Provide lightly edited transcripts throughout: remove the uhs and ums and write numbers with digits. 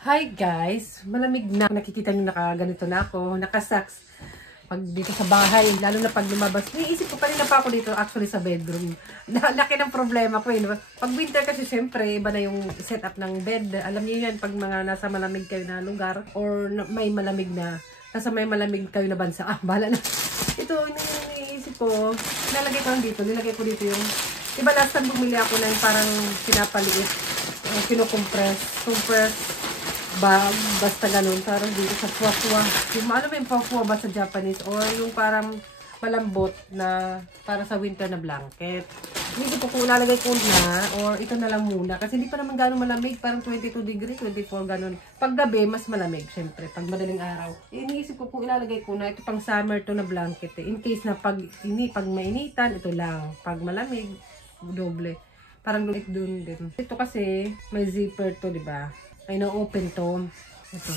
Hi guys! Malamig na. Nakikita nyo nakaganito na ako. Nakasaks. Pag dito sa bahay, lalo na pag lumabas. Iisip ko pa rin na pa ako dito actually sa bedroom. Laki ng problema ko eh. Pag winter kasi syempre, iba na yung setup ng bed. Alam niyo yan, pag mga nasa malamig kayo na lugar or may malamig na, nasa may malamig kayo na bansa. Bahala na. Ito, iniisip ko, nilagay ko dito yung, diba last time bumili ako na yung parang pinapaliit, compress bag, basta ganun, parang dito sa fuwa-fuwa. Yung ano ba yung fuwa-fuwa ba sa Japanese? Or yung parang malambot na para sa winter na blanket. Hindi ko kung lalagay ko na, or ito na lang muna. Kasi hindi pa naman gano'ng malamig, parang 22 degree, 24 ganun. Pag gabi, mas malamig, syempre, pag madaling araw. Iniisip ko kung ilalagay ko na, ito pang summer to na blanket eh. In case na pag mainitan, ito lang. Pag malamig, doble. Parang lumit dun din. Ito kasi, may zipper to, di ba? Ay na-open to. Ito.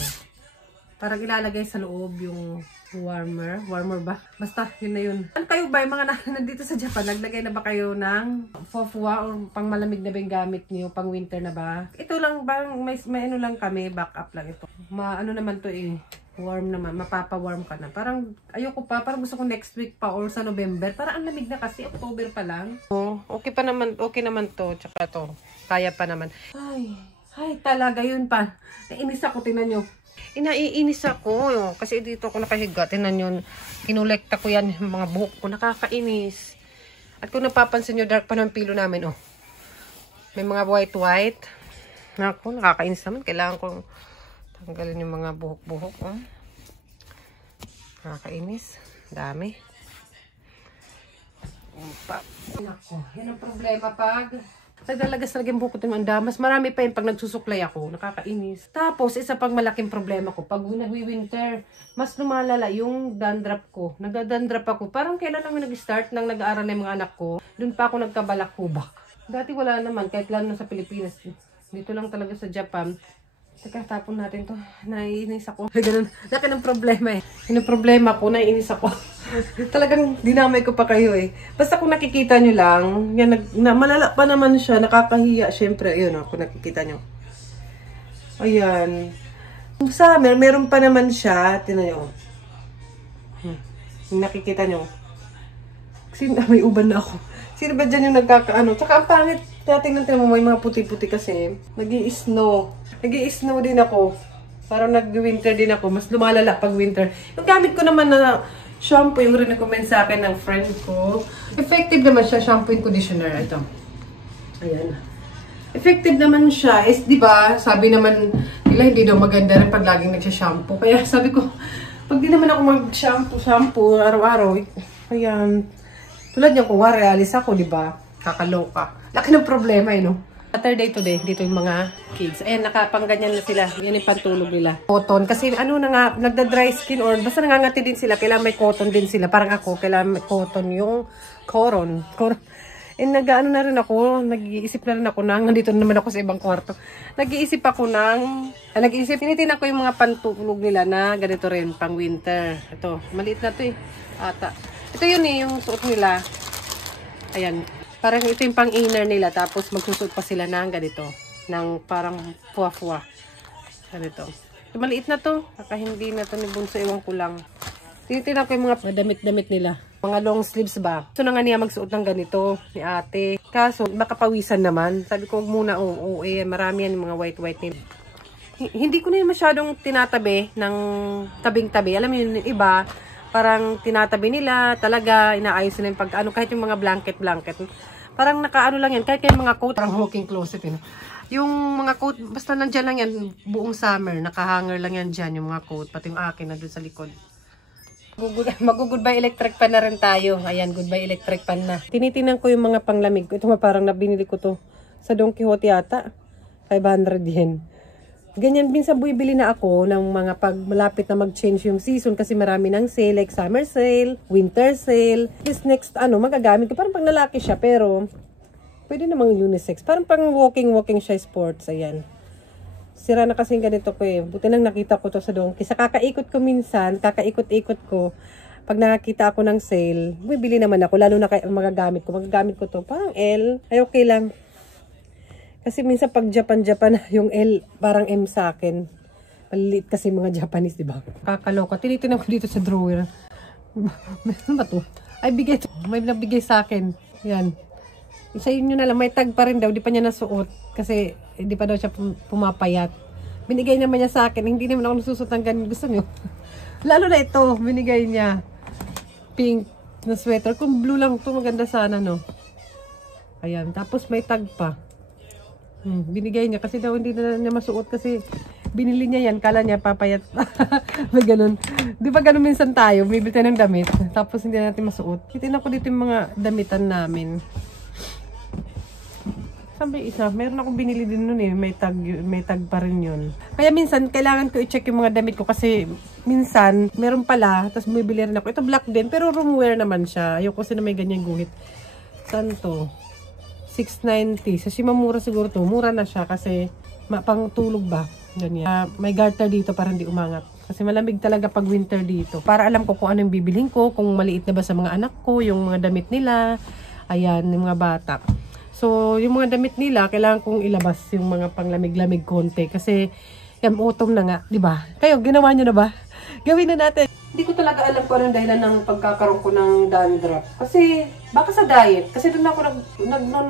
Parang ilalagay sa loob yung warmer. Warmer ba? Basta, yun na yun. Ano kayo ba? Yung mga nandito sa Japan, naglagay na ba kayo ng fuwa or pang malamig na ba yung gamit niyo? Pang winter na ba? Ito lang bang, may ano lang kami, backup lang ito. Ano naman to eh. Warm naman. Mapapa-warm ka na. Parang, ayoko pa. Parang gusto ko next week pa or sa November. Parang ang lamig na kasi. October pa lang. Oh, okay naman to. Tsaka to. Kaya pa naman. Ay, talaga yun pa. Naiinis ako, tinan nyo. Naiinis ako. Kasi dito ako nakahiga. Tinan nyo. Kinolekta ko yan. Yung mga buhok ko. Nakakainis. At kung napapansin nyo, dark pa ng pilo namin. Oh. May mga white. Naku, nakakainis naman. Kailangan kong tanggalin yung mga buhok-buhok. Oh. Nakakainis. Dami. Naku, yan ang problema pag nagdalagas talaga yung buhok ko ng andamas. Marami pa yun pag nagsusuklay ako. Nakakainis. Tapos, isa pang malaking problema ko. Pag nagwi-winter, mas lumalala yung dandruff ko. Nagdadandruff ako. Parang kailan lang nag-start nang nag-aaral ng mga anak ko. Doon pa ako nagkabalakubak. Dati wala naman. Kahit lalo na sa Pilipinas. Dito lang talaga sa Japan. Teka, tapon natin to. Naiinis ako. Ganun. Laki ng problema eh. Yung problema ko, naiinis ako. Talagang dinamay ko pa kayo eh. Basta kung nakikita nyo lang, yan, malala pa naman siya, nakakahiya. Siyempre, ayun kung nakikita nyo. Ayan. Summer, meron pa naman siya. Tinan nyo. Nakikita nyo. May uban na ako. Sino ba dyan yung nagkakaano? Tsaka ang pangit. Tingnan mo, may mga puti-puti kasi. Nag-i-snow. Nag-i-snow din ako. Parang nag-winter din ako. Mas lumalala pag winter. Yung gamit ko naman na shampoo, yung rin-recommend sa akin ng friend ko. Effective naman siya, shampoo and conditioner. Ito. Ayan. Effective naman siya. Is, di ba, sabi naman nila, hindi daw maganda rin pag laging nagsha-shampoo. Kaya sabi ko, pag di naman ako mag-shampoo araw-araw, ayan. Tulad niya, kung wari, alis ako, di ba? Kakaloka. Laki ng problema, no? Saturday today, dito yung mga kids. Ayan, nakapangganyan na sila. Yan yung pantulog nila. Cotton. Kasi ano na nga, nagda-dry skin or basta nangangati din sila. Kailangan may cotton din sila. Parang ako, kailangan may cotton yung coron. Nag-ano na rin ako, nag-iisip na rin ako nandito naman ako sa ibang kwarto. Tinitingnan ko yung mga pantulog nila na ganito rin, pang winter. Ito, maliit na to eh. Ata. Ito yun eh, yung suot nila. Ayan. Parang ito yung pang-inner nila. Tapos magsusuot pa sila ng ganito. Ng parang fuwa-fuwa. Ganito. Ito, maliit na to. Kaka hindi na to ni Bunso. Ewan ko lang. Tinitingnan ko yung mga damit-damit nila. Mga long sleeves ba. Gusto na nga niya magsuot ng ganito ni ate. Kaso, makapawisan naman. Sabi ko, muna, marami yan yung mga white-white nila. Hindi ko na yun masyadong tinatabi ng tabing-tabi. Alam mo yun, iba, parang tinatabi nila, talaga, inaayos nila yung pag-ano, kahit yung mga blanket. Parang nakaano lang yan, kahit yung mga coat, parang walking closet, yung mga coat, basta nandyan lang yan, buong summer, nakahanger lang yan dyan, yung mga coat, pati yung akin na doon sa likod. Mag-goodbye electric fan na rin tayo. Ayan, goodbye electric fan na. Tinitingnan ko yung mga panglamig ko. Ito parang nabinili ko to sa Don Quixote yata. 500 yen. Ganyan, minsan bumibili na ako ng mga pag malapit na mag-change yung season kasi marami ng sale, like summer sale, winter sale. This next, magagamit ko. Parang pang lalaki siya, pero pwede namang unisex. Parang pang walking siya sports. Ayan. Sira na kasi ganito ko eh. Buti nang nakita ko to sa Donkey. Sa kakaikot ko minsan, kakaikot-ikot ko, pag nakakita ako ng sale, bumibili naman ako. Lalo na magagamit ko. Magagamit ko to. Parang L. Ay, okay lang. Kasi minsan pag Japan, yung L, parang M sa akin. Maliliit kasi mga Japanese, di ba? Kakaloka. Tinitingnan ko dito sa drawer. Meron ba to? Ay, bigay to. May nabigay sa akin. Yan. Isayin nyo na lang. May tag pa rin daw. Di pa niya nasuot. Kasi hindi pa daw siya pumapayat. Binigay naman niya sa akin. Hindi naman ako nasusuot ng ganun. Gusto nyo? Lalo na ito. Binigay niya. Pink na sweater. Kung blue lang to maganda sana, no? Ayan. Tapos may tag pa. Binigay niya kasi daw hindi na niya masuot kasi binili niya yan, kala niya papayat. May ganun. Di ba ganun minsan tayo, bibili tayo ng damit, tapos hindi natin masuot. Titignan ko dito yung mga damitan namin. Sabi isa, meron akong binili din nun eh, may tag pa rin yun. Kaya minsan, kailangan ko i-check yung mga damit ko kasi minsan, meron pala, tapos bibili rin ako. Ito black din, pero room wear naman siya. Ayoko kasi na may ganyan guhit. Saan to? 690. Sa Shimamura siguro to. Mura na siya kasi pang tulog ba? Ganyan. May garter dito para hindi umangat. Kasi malamig talaga pag winter dito. Para alam ko kung ano yung bibilhin ko. Kung maliit na ba sa mga anak ko. Yung mga damit nila. Ayan, yung mga bata. So, yung mga damit nila, kailangan kong ilabas yung mga panglamig-lamig konti. Kasi, yan, autumn na nga. Diba? Kayo, ginawa nyo na ba? Gawin na natin. Hindi ko talaga alam kung anong dahilan ng pagkakaroon ko ng dandruff. Kasi, baka sa diet. Kasi doon ako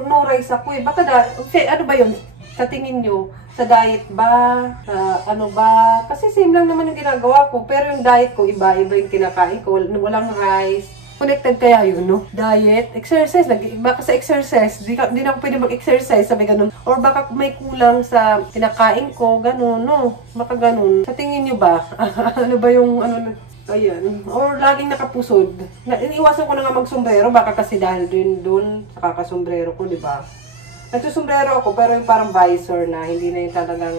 no rice ako eh. Baka okay, ano ba yun? Sa tingin nyo, sa diet ba? Ano ba? Kasi same lang naman yung ginagawa ko. Pero yung diet ko, iba-iba yung kinakain ko. Walang rice. Connected kaya yun, no? Diet, exercise. Baka sa exercise, di na ako pwede mag-exercise, sabi ganun. Or baka may kulang sa kinakain ko, ganun, no? Baka ganun. Sa tingin nyo ba? Ano ba yung, ano, ayan. Or laging nakapusod. Iniwasan ko na nga mag-sombrero, baka kasi dahil doon sa kakasombrero ko, di ba? Nagsusombrero ako, pero yung parang visor na, hindi na yung talagang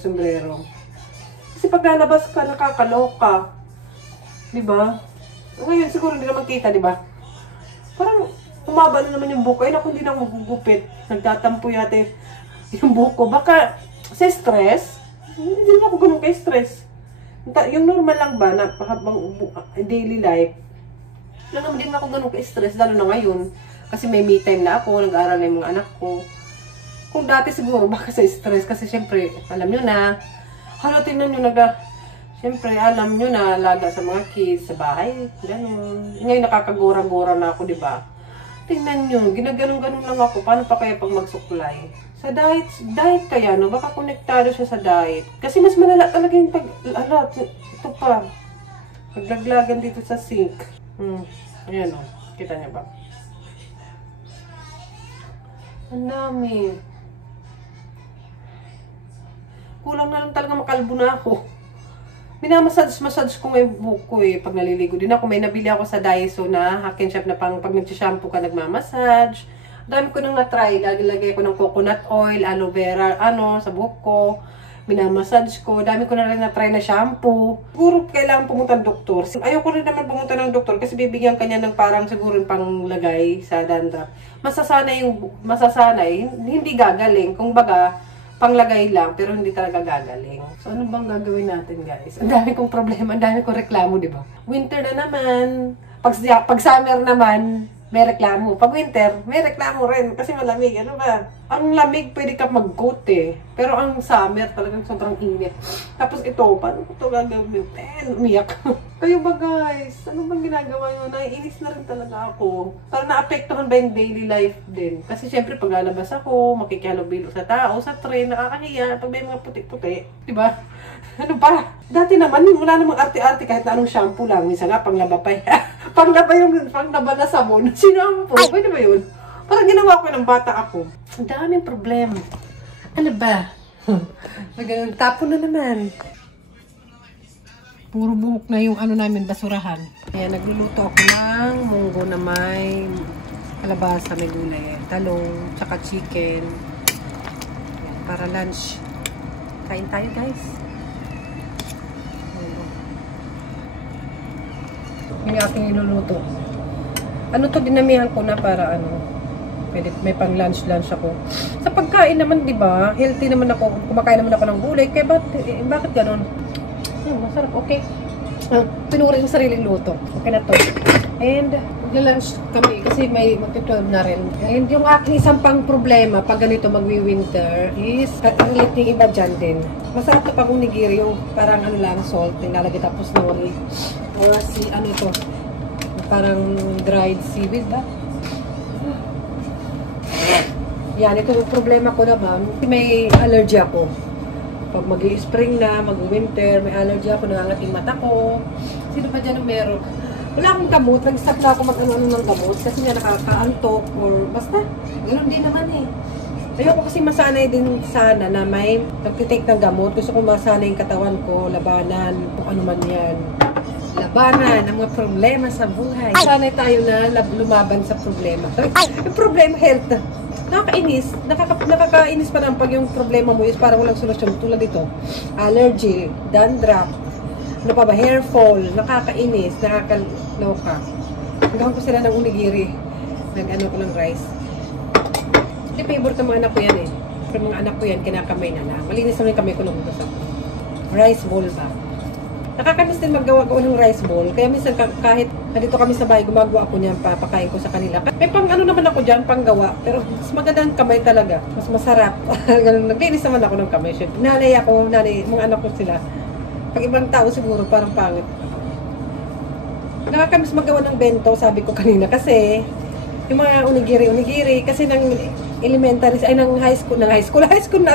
sombrero. Kasi pag lalabas ka, nakakaloka. Di ba? Ngayon, siguro hindi naman kita, di ba? Parang umaba na naman yung buko. Ay, naku, hindi na ako magugupit. Nagtatampo yata yung buko. Baka sa stress, hindi naman ako ganun ka-stress. Yung normal lang ba na habang daily life, lang naman din ako ganun ka-stress, lalo na ngayon. Kasi may me time na ako, nag-aaral na yung mga anak ko. Kung dati siguro, baka sa stress, kasi syempre, alam nyo na, tingnan nyo syempre, alam nyo na, alaga sa mga kids, sa bahay, gano'n. Ngayon, nakakagura-gura na ako, diba? Tingnan nyo, ginaganon-ganon lang ako, paano pa kaya pag magsuklay? Sa diet kaya, no? Baka konektado siya sa diet. Kasi mas malala talaga yung ito pa. Paglaglagan dito sa sink. Ayan, o. Kita niya ba? Ang dami. Kulang na lang talaga makalbo na ako. Minamassage ko may buko eh. Pag naliligo din ako, may nabili ako sa Daiso na hack and shop na pag nag-shampoo ka, nagmamassage. Dami ko nang na-try. Lagay ko ng coconut oil, aloe vera, sa buhok ko. Minamassage ko. Dami ko na rin na-try na shampoo. Siguro kailangan pumunta ng doktor. Ayoko rin naman pumunta ng doktor kasi bibigyan kanya ng parang siguro yung panglagay sa dandruff. Masasanay, hindi gagaling. Kung baga, panglagay lang, pero hindi talaga gagaling. So, ano bang gagawin natin, guys? Ang dami kong problema, ang dami kong reklamo, di ba? Winter na naman. Pag summer naman, may reklamo. Pag winter, may reklamo rin. Kasi malamig. Ano ba? Ang lamig, pwede ka mag-goat eh. Pero ang summer, talagang sobrang init. Tapos ito, paano ko ito gagawin? Umiyak. Kayo ba guys? Ano bang ginagawa nyo? Naiinis na rin talaga ako. Parang naapektuhan ba yung daily life din? Kasi syempre, pag lalabas ako, makikihalubilo sa tao, sa train, nakakahiya. Pag may mga puti-puti. Diba? Ano ba? Dati naman, wala namang arte-arte kahit na anong shampoo lang. Minsan nga, panglaba pa panglaba na sabon. Sinampoo. Pwede ba yun? Parang ginawa ko ng bata ako. Ang daming problema. Ano ba? Tapon na naman. Puro buhok na yung namin, basurahan. Kaya nagluluto ako ng munggo na may kalabasa, may gulay. Talong, tsaka chicken. Yan, para lunch. Kain tayo guys. Yung aking iluluto. Dinamihan ko na para pwede, may pang lunch ako. Sa pagkain naman, di ba, healthy naman ako, kumakain naman ako ng gulay, kaya bakit ganun? Masarap, okay. pinuri yung sariling luto. Okay na to. And magla-lunch kami kasi may magti-12 na rin. And yung aking isang pang problema pag ganito magwi-winter is ulit yung iba dyan din. Masarap to pag unigiri, yung parang ano lang, salt, nilalagay tapos nori. Or si ano to, parang dried seaweed ba? Yan, ito yung problema ko naman. May allergy ako. Pag mag-i-spring na, mag-winter, may allergy ako, nangangating mata ko. Sino pa dyan ang meron? Wala akong gamot. Nag-stop na ako mag-ano ng gamot kasi nga nakakaantok or basta. Ganoon din naman eh. Ayoko kasi masanay din sana na may nag-take ng gamot. Gusto ko masanay yung katawan ko, labanan, kung ano man yan. Labanan ang mga problema sa buhay. Sanay tayo na lumaban sa problema. Yung problema, health. Nakakainis. Nakakainis pa naman pag yung problema mo is parang walang solusyon. Tulad dito, allergy, dandruff, ano pa ba, hair fall, nakakainis, nakakaloka. Nagawan ko sila ng unigiri. Nag-ano ko ng rice. Hindi favorite ng mga anak ko yan eh. Pero mga anak ko yan, kinakamay na lang. Malinis naman yung kamay ko nung gusto. Rice bowl ba? Nakakamiss din maggawa-gawa ng rice bowl. Kaya minsan kahit nandito kami sa bahay, gumagawa ako niyan, papakain ko sa kanila. May pang ano naman ako dyan, panggawa. Pero mas magandang kamay talaga. Mas masarap. Naglinis naman ako ng kamay. Nanay ako, mga anak ko sila. Pag ibang tao siguro, parang pangit. Nakakamiss magawa ng bento, sabi ko kanina. Kasi, yung mga unigiri, kasi ng elementary, ay ng high school na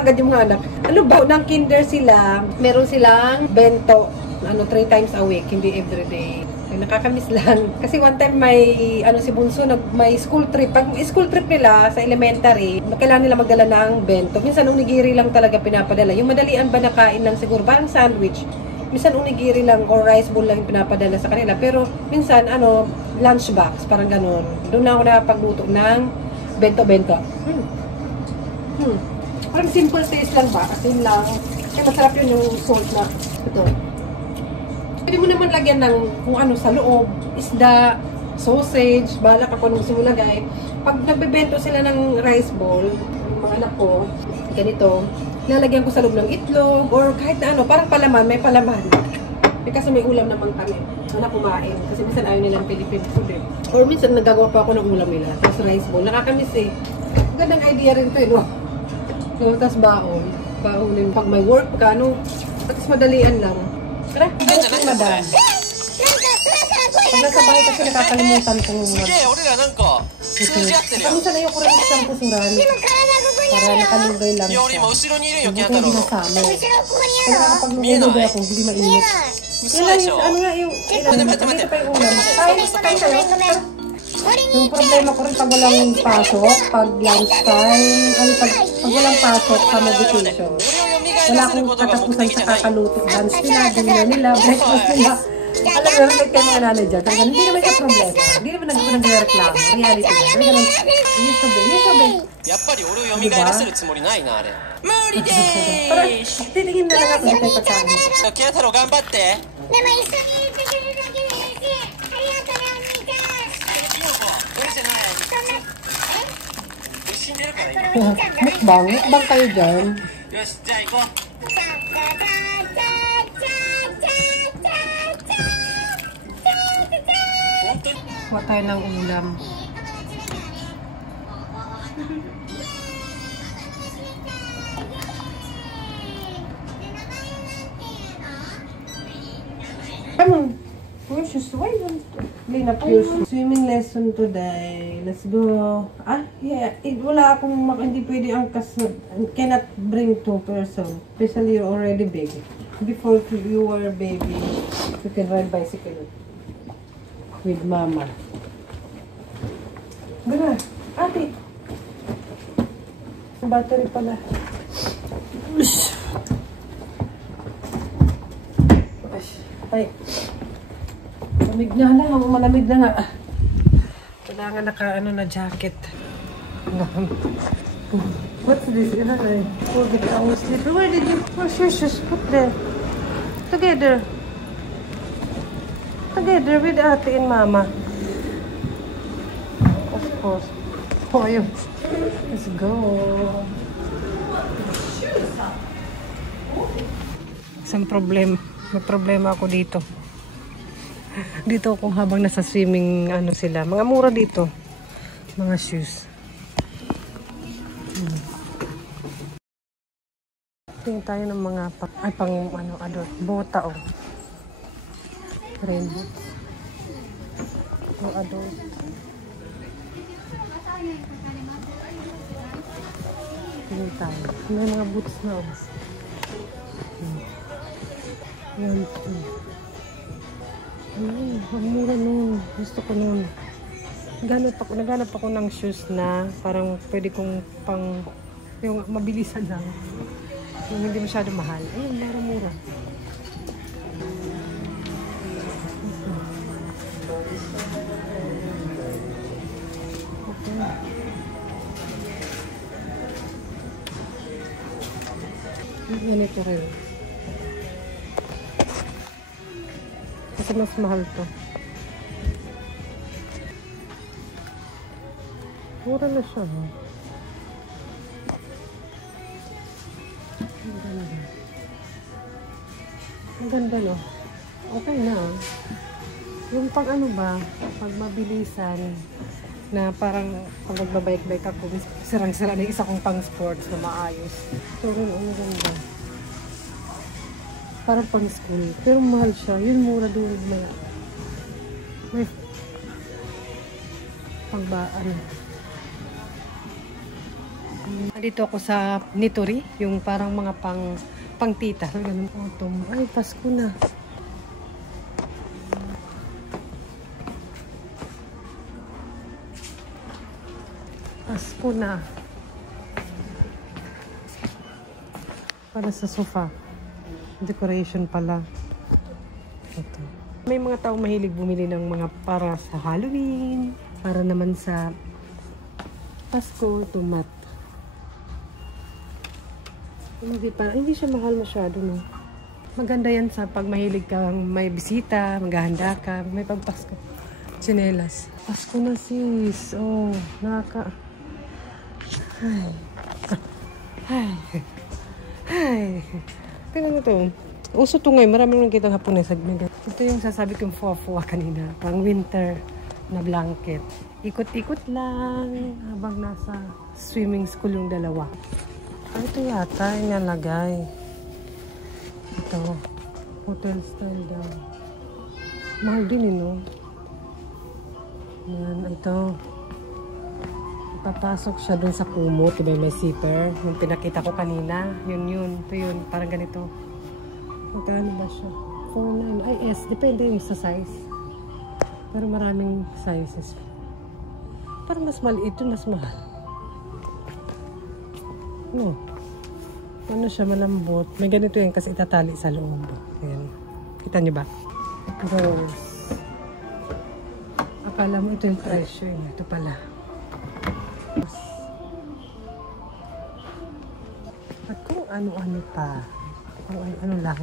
agad yung mga anak. Ano ba, ng kinder sila, meron silang bento. 3 times a week, hindi everyday. Nakakamiss lang. Kasi one time si Bunso, may school trip. Pag school trip nila sa elementary, kailangan nila magdala ng bento. Minsan unigiri lang talaga pinapadala. Yung madalian ba na kain lang siguro, parang sandwich. Minsan unigiri lang or rice bowl lang yung pinapadala sa kanila. Pero minsan, lunch box, parang ganun. Doon na ako nakapagluto ng bento-bento. Parang simple taste lang ba? Kasi lang. Kaya masarap yun yung salt na ito. Pwede mo naman lagyan ng kung ano sa loob, isda, sausage, balak ako nung simulagay. Pag nagbebento sila ng rice bowl, yung mga anak ko, ganito, lalagyan ko sa loob ng itlog, or kahit na parang palaman, may palaman. Kasi may ulam naman kami na kumain. Kasi minsan ayaw nilang Philippine food eh. Or minsan nagagawa pa ako ng ulam nila. Tapos rice bowl, nakakamiss eh. Gandang idea rin to eh, no? So, tapos baon. Baonin. Pag may work ka, tapos madalian lang. Tara, madam. Pag nasa bahay kasi nakakalimutan ko yung Kamusta na yung kurang isang pusuran para nakalugay lang siya. Hindi ko hindi nasama. Kaya kapag nalugay ako, hindi mainit. Yung dito pa yung ulam. Kain kayo. Yung problema ko rin pag walang pasok, pag lunchtime, pag walang pasok sa meditation. Wala akong katapusan sa kakaluto. Dance nila, dinner nila, breakfast nila. Alam mo, may kayo mga nanay dyan. Talagang hindi naman yung problema. Hindi naman nag-reklamo. Reality lang. Yung sabi. Diba? Parang, titingin na lang ako dito yung pagkain. Kiyataro, gambatte. Mukbang kayo dyan. Yoshi, じゃあ行こう。Kuha tayo ng ulam. Come on. Precious, why don't clean up your swimming lesson today? Let's go. Yeah. Wala akong hindi pwede angkas. Cannot bring 2 person. Especially you're already big. Before you were a baby, you can ride bicycle with mama. Gana, ate. Battery pala. Ay. Malamig na nga. Kailangan naka jacket. What's this? I was sleeping. Where did you wash your shoes? Put there. Together with ate and mama. Of course. Oh, ayun. Let's go. Isang problema. May problema ako dito. Dito ako habang nasa swimming, ano sila. Mga mura dito. Mga shoes. Tingin tayo ng mga adult. Bota, oh. Rainbow. Oh, adult. Tingin tayo. May mga boots na, oh. Yan. Ang mura nun. Gusto ko nun. Naghanap ako ng shoes na parang pwede kong yung mabilisan lang. Yung hindi masyado mahal. Ayun, mura-mura. Okay. Yan ito rin. Kasi mas mahal to. Mura na siya, ha? Ang ganda, no? Okay na. Yung pag ano ba, pag mabilisan, na parang pag magbabike-bike ako, sirang-sira na isa kong pang sports na maayos. Ito rin, ang ganda. Parang pang school. Pero mahal siya. Yun mura doon. May ano. Dito ako sa Nitori, yung parang mga pang tita. Ganun autumn. Ay, Pasko na. Pasko na. Para sa sofa. Decoration pala. Ito. May mga tao mahilig bumili ng mga para sa Halloween. Para naman sa Pasko, tumat. Hindi siya mahal masyado, no? Maganda yan sa pag mahilig ka, may bisita, maghahanda ka, may pagpasko. Tsinelas. Pasko na, sis. Oh, Ay. Tingnan mo to. Uso to ngayon. Marami nang kitang Hapones. Ito yung sasabi kong fuwa-fuwa kanina. Pang winter na blanket. Ikot-ikot lang habang nasa swimming school yung dalawa. Ito yata yung nalagay. Ito. Hotel style daw. Mahal din, no? Yan, ito. Papasok siya dun sa kumot. Diba may zipper? Yung pinakita ko kanina. Yun. Ito yun. Parang ganito. Magkano ba siya? 4.9. Ay, S. Depende yung sa size. Pero maraming sizes. Parang mas maliit yun. Mas mahal. No. Ano siya, malambot. May ganito yan kasi itatali sa loob. Ayan. Kita niyo ba? Rose. Akala mo ito yung presyo. Ito pala. At kung ano-ano pa. Kung ano lang.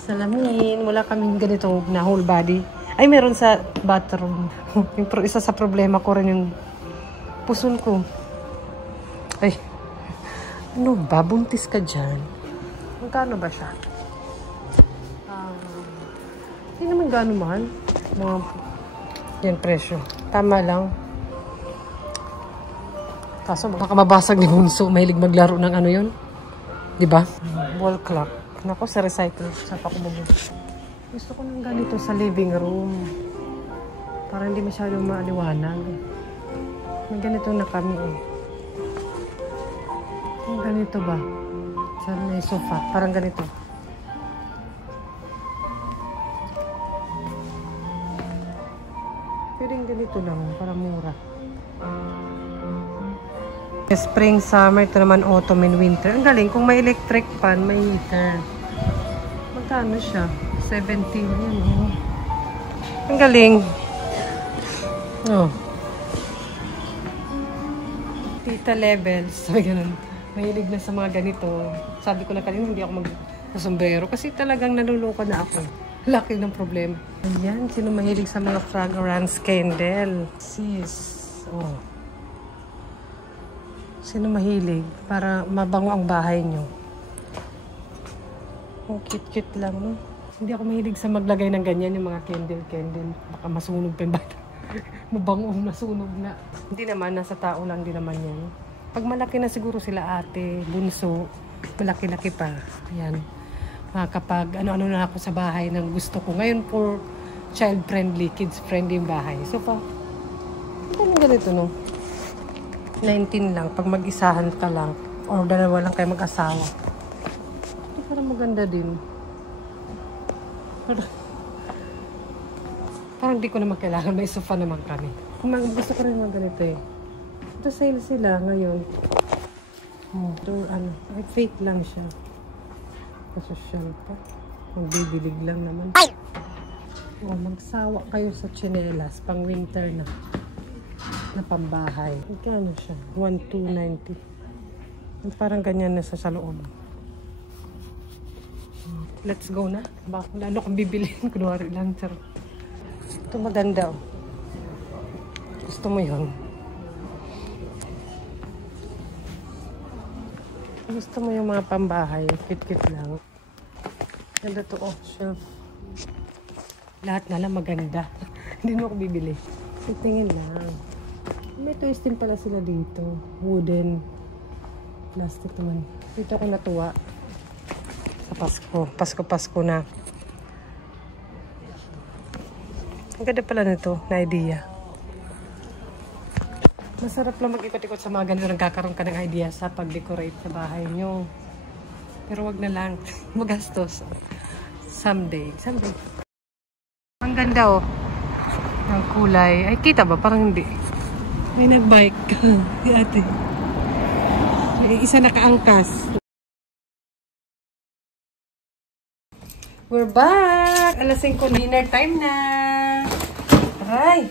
Salamin. Wala kaming ganito na whole body. Ay, meron sa bathroom. Isa sa problema ko rin yung puson ko. Ay. Ano ba? Buntis ka dyan? Magkano ba siya? Hindi naman gano'n mahal. Yan presyo. Tama lang. Kaso makamabasag ni Bunso. Mahilig maglaro ng ano yun. Diba? Wall clock. Nako, sa recycle. Saan pa ko bubog? Gusto ko ng ganito sa living room. Para hindi masyadong maaliwanag. May ganito na kami eh. Yung ganito ba? Saan may sofa? Parang ganito. Pwedeng ganito lang. Para mura. Spring, summer. Ito naman autumn and winter. Ang galing. Kung may electric fan, may heater. Magkano siya? 17. Yan, oh. Ang galing. Oh. Tita levels. Sabi ganun. Mahilig na sa mga ganito. Sabi ko na kanina, hindi ako mag-sombrero. Kasi talagang nanuluko na ako. Laki ng problema. Ayan. Sino mahilig sa mga fragrance candle? Sis. Oh. Sino mahilig? Para mabango ang bahay nyo. Oh, cute-cute lang, no? Hindi ako mahilig sa maglagay ng ganyan, yung mga candle. Baka masunog pa yung bata. Mabango, masunog na. Hindi naman, nasa tao lang din naman yan. Pag malaki na siguro sila ate, bunso, malaki-laki pa. Ayan. Kapag ano-ano na ako sa bahay ng gusto ko. Ngayon for child-friendly, kids-friendly yung bahay. So pa, ano ganito no? 19 lang. Pag mag-isahan ka lang, or dalawa lang kayo mag-asawa. Ito parang maganda din. Parang di ko naman kailangan. May sofa naman kami. Kung gusto ko rin mga ganito eh. Ito sale sila ngayon. Ito ano, fake lang siya. Kasosyal pa. Magbibilig lang naman. Magsawa kayo sa tsinelas. Pang winter na. Na pambahay. Magkano siya? 1,290. Parang ganyan na sa loob. Let's go na. Baka lalo kang bibiliin. Kunwari lang. Charot. Ito maganda oh. Gusto mo yun? Gusto mo yung mga pambahay. Kit-kit lang. Ganda to oh. Shelf. Lahat na lang maganda. Hindi mo ako bibili. Tingin lang. May twisting pala sila dito. Wooden. Plastic naman. Dito ako natuwa. Sa Pasko. Pasko na. Ang ganda pala nito, na idea. Masarap lang mag-ikot-ikot sa mga ganito. Nagkakaroon ka ng idea sa pag-decorate sa bahay nyo. Pero wag na lang. Magastos. Someday. Ang ganda oh. Ang kulay. Ay, kita ba? Parang hindi. May nag-bike. Si ate. May isa nakaangkas. We're back! Alas 5 dinner time na. Aray!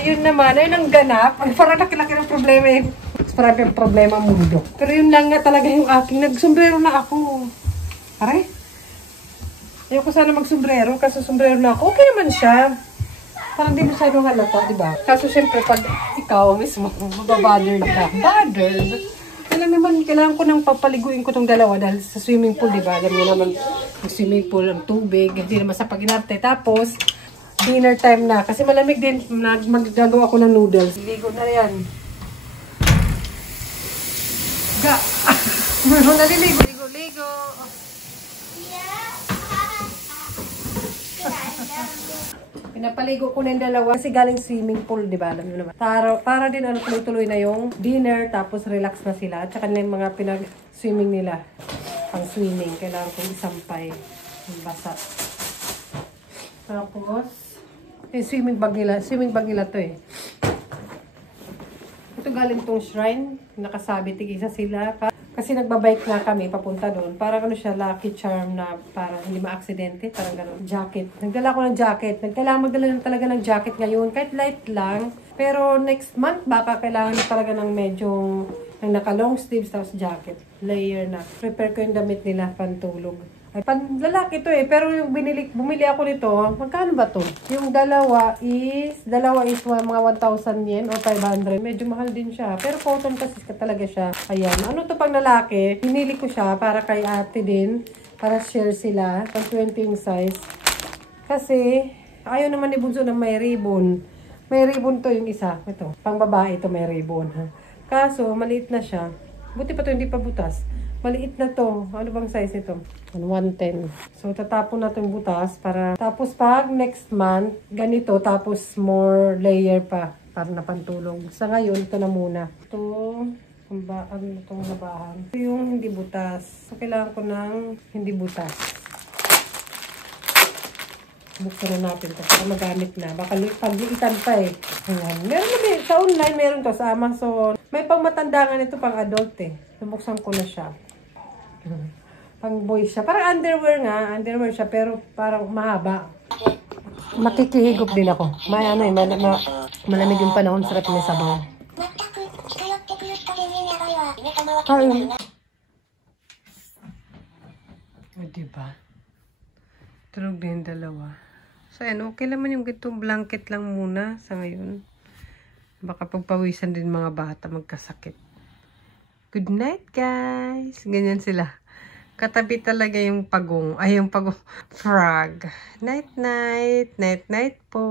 Ayun naman, ayun ang ganap. Ay, parang nakilaki ng problema eh. Parang yung problema mundo. Pero yun lang nga talaga yung aking nagsombrero na ako. Aray! Ayoko sana magsombrero kasi sombrero na ako. Okay naman siya. Parang di masyadong halata, di ba? Kaso syempre, pag ikaw mismo, mababother ka. Bothered! Alam naman, kailangan ko nang papaliguin ko tong dalawa dahil sa swimming pool, di ba? Alam niyo naman, yung swimming pool, ang tubig, hindi naman sa pag-inarte. Tapos, dinner time na. Kasi malamig din, maggagawa ko ng noodles. Ligo na yan. Ga! Naliligo, ligo. Pinapaligo ko na yung dalawa kasi galing swimming pool, di ba? Alam nyo naman. Para din ano, tuloy-tuloy na yung dinner, tapos relax na sila. At saka na yung mga pinag-swimming nila. Pang swimming. Kailangan kong isampay. Yung basa. Tapos, yung swimming bag nila to eh. Ito galing tong shrine. Nakasabit, tig-isa sila. Kasi nagbabike na kami papunta doon. Parang ano siya, lucky charm na parang hindi ma-aksidente. Parang gano'n. Jacket. Nagdala ko ng jacket. Kailangan magdala talaga ng jacket ngayon. Kahit light lang. Pero next month, baka kailangan talaga ng medyo naka-long sleeves tapos jacket. Layer na. Prepare ko yung damit nila pantulog. Ay, panlalaki to eh. Pero yung bumili ako nito, magkano ba to? Yung dalawa is mga 1,000 yen or 500. Medyo mahal din siya. Pero cotton kasi talaga siya. Ayan. Ano to pang lalaki? Pinili ko siya para kay ate din. Para share sila. Pag 20 yung size. Kasi, ayaw naman ni Bunso ng may ribbon. May ribbon to yung isa. Ito. Pang babae ito may ribbon. Ha? Kaso, maliit na siya. Buti pa to, hindi pa butas. Maliit na to. Ano bang size ito? 110. So, tatapon natin butas para... Tapos, pag next month, ganito. Tapos, more layer pa. Para napantulog. Sa ngayon, ito na muna. Ito, itong labahan. Ito yung hindi butas. So, kailangan ko ng hindi butas. Buksan na natin ito. Para magamit na. Baka pagliitan pa eh. Ayan. Meron na din. Sa online, meron to. Sa Amazon. May pang matandangan ito, pang adult eh. Nabuksan ko na siya. Pang boy siya. Parang underwear nga. Underwear siya pero parang mahaba. Makikihigop din ako. Malamig yung panahon. Sarap na sabaw. Ayun. O diba? Tulog din dalawa. So ayan, okay naman yung gitong blanket lang muna sa ngayon. Baka pagpawisan din mga bata magkasakit. Good night, guys! Ganyan sila. Katabi talaga yung pagong, ay yung pagong frog. Night night, night night po.